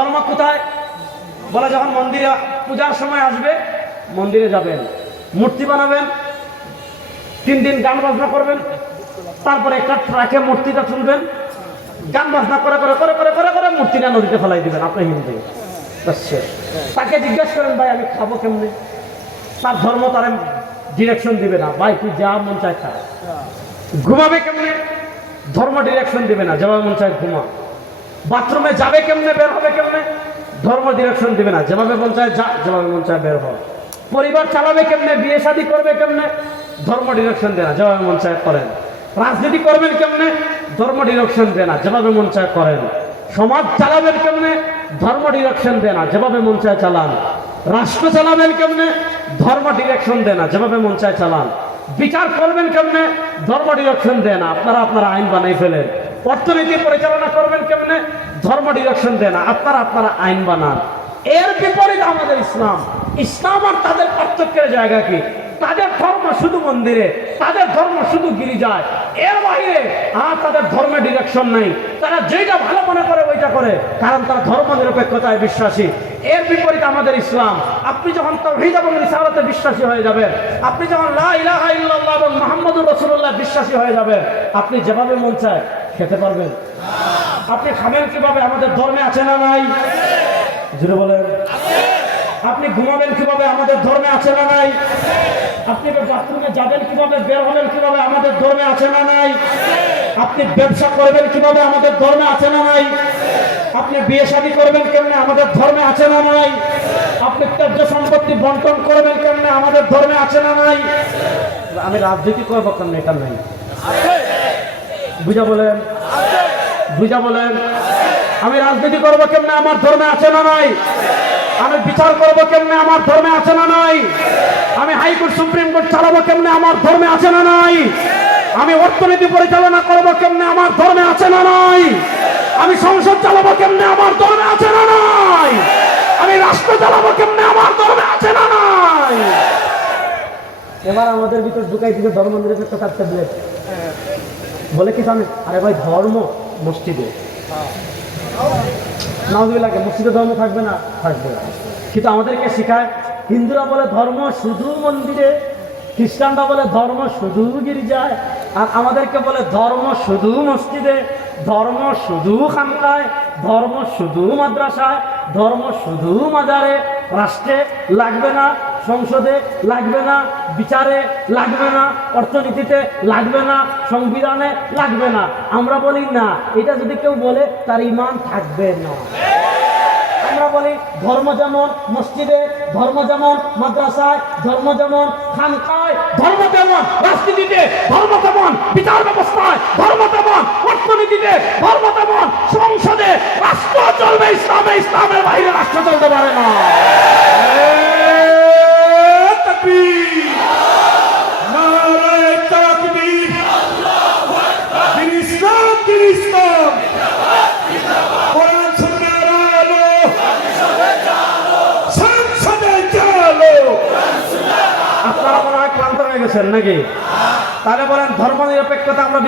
ধর্ম কোথায়? বলে যখন মন্দিরে পূজার সময় আসবে, মন্দিরে যাবেন। মূর্তি বানাবেন, তিন দিন গান বাজনা করবেন, তারপরে একটা ট্রাকে মূর্তিটা তুলবেন। গান বাজনা করে করে করে করে করে করে মূর্তিটা নদীতে ফেলাই দিবেন, আপনি হিন্দু। তাকে জিজ্ঞেস করেন, ভাই, আমি খাব কেমনি? তার ধর্ম তার ডিরেকশন দিবে না। ভাই, তুই যা মন চায় খা। ঘুমাবে কেমনে? ধর্ম ডিরেকশন দিবে না, যেভাবে মন চায় ঘুমা। বাথরুমে যাবে কেমনে, বের হবে কেমনে? ধর্ম ডিরেকশন দিবে না। যেভাবে মন চায় যা, যেভাবে মন চায় বের হবে পরিবার চালাবে কেমনে? বিয়ে শাদী করবে কেমনে? ধর্ম ডিরেকশন দেয় না। যেভাবে মন চায় করেন। রাজনীতি করবেন কেমনে? ধর্ম ডিরেকশন দেয় না। যেভাবে মন চায় করেন। সমাজ চালাবেন কেমনে? ধর্ম ডিরেকশন দেয় না। যেভাবে মন চায় চালান। রাষ্ট্র চালাবেন কেমনে? ধর্ম ডিরেকশন দেয় না। যেভাবে মন চায় চালান। বিচার করবেন কেমনে? ধর্ম ডিরেকশন দেয় না। আপনারা আপনারা আইন বানাই ফেলেন। অর্থনীতি পরিচালনা করবেন কেমনে? ধর্ম ডিরেকশন দেয় না আপনারা আপনারা আইন বানান। এর বিপরীত আমাদের ইসলাম। ইসলাম আর তাদের পার্থক্যের জায়গা কি? তাদের ধর্ম শুধু মন্দিরে, তাদের ধর্ম শুধু গিরিজায়। এর বাইরে আর তাদের ধর্মে ডিরেকশন নাই। তারা যেটা ভালো মনে করে ওইটা করে, কারণ তারা ধর্ম নিরপেক্ষতায় বিশ্বাসী। এর বিপরীত আমাদের ইসলাম। আপনি যখন তৌহিদ এবং রিসালাতে বিশ্বাসী হয়ে যাবেন, আপনি যখন লা ইলাহা ইল্লাল্লাহ এবং মুহাম্মদুর রাসূলুল্লাহ বিশ্বাসী হয়ে যাবেন, আপনি যেভাবে মন চায় খেতে পারবেন। আপনি খাবেন কীভাবে? আমাদের ধর্মে আছে না নাই? জুড়ে বলেন। আপনি ঘুমাবেন কীভাবে? আমাদের ধর্মে আছে না নাই? আপনি বাথরুমে যাবেন কীভাবে? বের হবেন কীভাবে? আমাদের ধর্মে আছে না নাই? আপনি ব্যবসা করবেন কীভাবে? আমাদের ধর্মে আছে না নাই? আপনি বিয়ে শাদী করবেন কেমনে? আমাদের ধর্মে আছে না নাই? আপনি ত্যায্য সম্পত্তি বন্টন করবেন কেমনে? আমাদের ধর্মে আছে না নাই? আমি রাজনীতি করব কেমনে? এটা নাই। বুঝা বলেন। বুঝা বলেন। আমি রাজনীতি করব কেমনে? আমার ধর্মে আছে না নাই? আমি বিচার করব কেমনে? আমার ধর্মে আছে না নাই? আমি হাইকোর্ট, সুপ্রিম কোর্ট চালাবো কেমনে? আমার ধর্মে আছে না নাই? আমি অর্থনীতি পরিচালনা করব কেমনে? আমার ধর্মে আছে না নাই? আমি সংসদ চালাবো কেমনে? আমার ধর্মে আছে না নাই? আমি রাষ্ট্র চালাবো কেমনে? আমার ধর্মে আছে না নাই? এবার আমাদের ভিতর ঢুকাই দিকে ধর্ম ট্যাবলেট বলে কি জানেন? আরে ভাই, ধর্ম মসজিদে। নাউজুবিল্লাহকে মসজিদে ধর্ম থাকবে না? থাকবে না। কিন্তু আমাদেরকে শেখায়, হিন্দুরা বলে ধর্ম শুধু মন্দিরে, খ্রিস্টানরা বলে ধর্ম শুধু গির্জায়, আর আমাদেরকে বলে ধর্ম শুধু মসজিদে, ধর্ম শুধু খানকায়, ধর্ম শুধু মাদ্রাসায়, ধর্ম শুধু মাজারে, রাষ্ট্রে লাগবে না। সংসদে লাগবে না, বিচারে লাগবে না, অর্থনীতিতে লাগবে না, সংবিধানে লাগবে না। আমরা বলি, না, এটা যদি কেউ বলে, তার ইমান থাকবে না। আমরা বলি, ধর্ম যেমন মসজিদে, ধর্ম যেমন মাদ্রাসায়, ধর্ম যেমন খানকায়, ধর্ম তেমন রাজনীতিতে, ধর্ম তেমন বিচার ব্যবস্থায়, ধর্ম তেমন অর্থনীতিতে, ধর্ম তেমন সংসদে, রাষ্ট্র চলবে, ইসলামে, ইসলামের বাইরে রাষ্ট্র চলতে পারে না। ইসলাম কোরআন সুন্নাহর আলো সংসদে আপনারা মনে ক্লান্ত হয়ে গেছেন নাকি? তাহলে বলেন ধর্ম নিরপেক্ষতা আমরা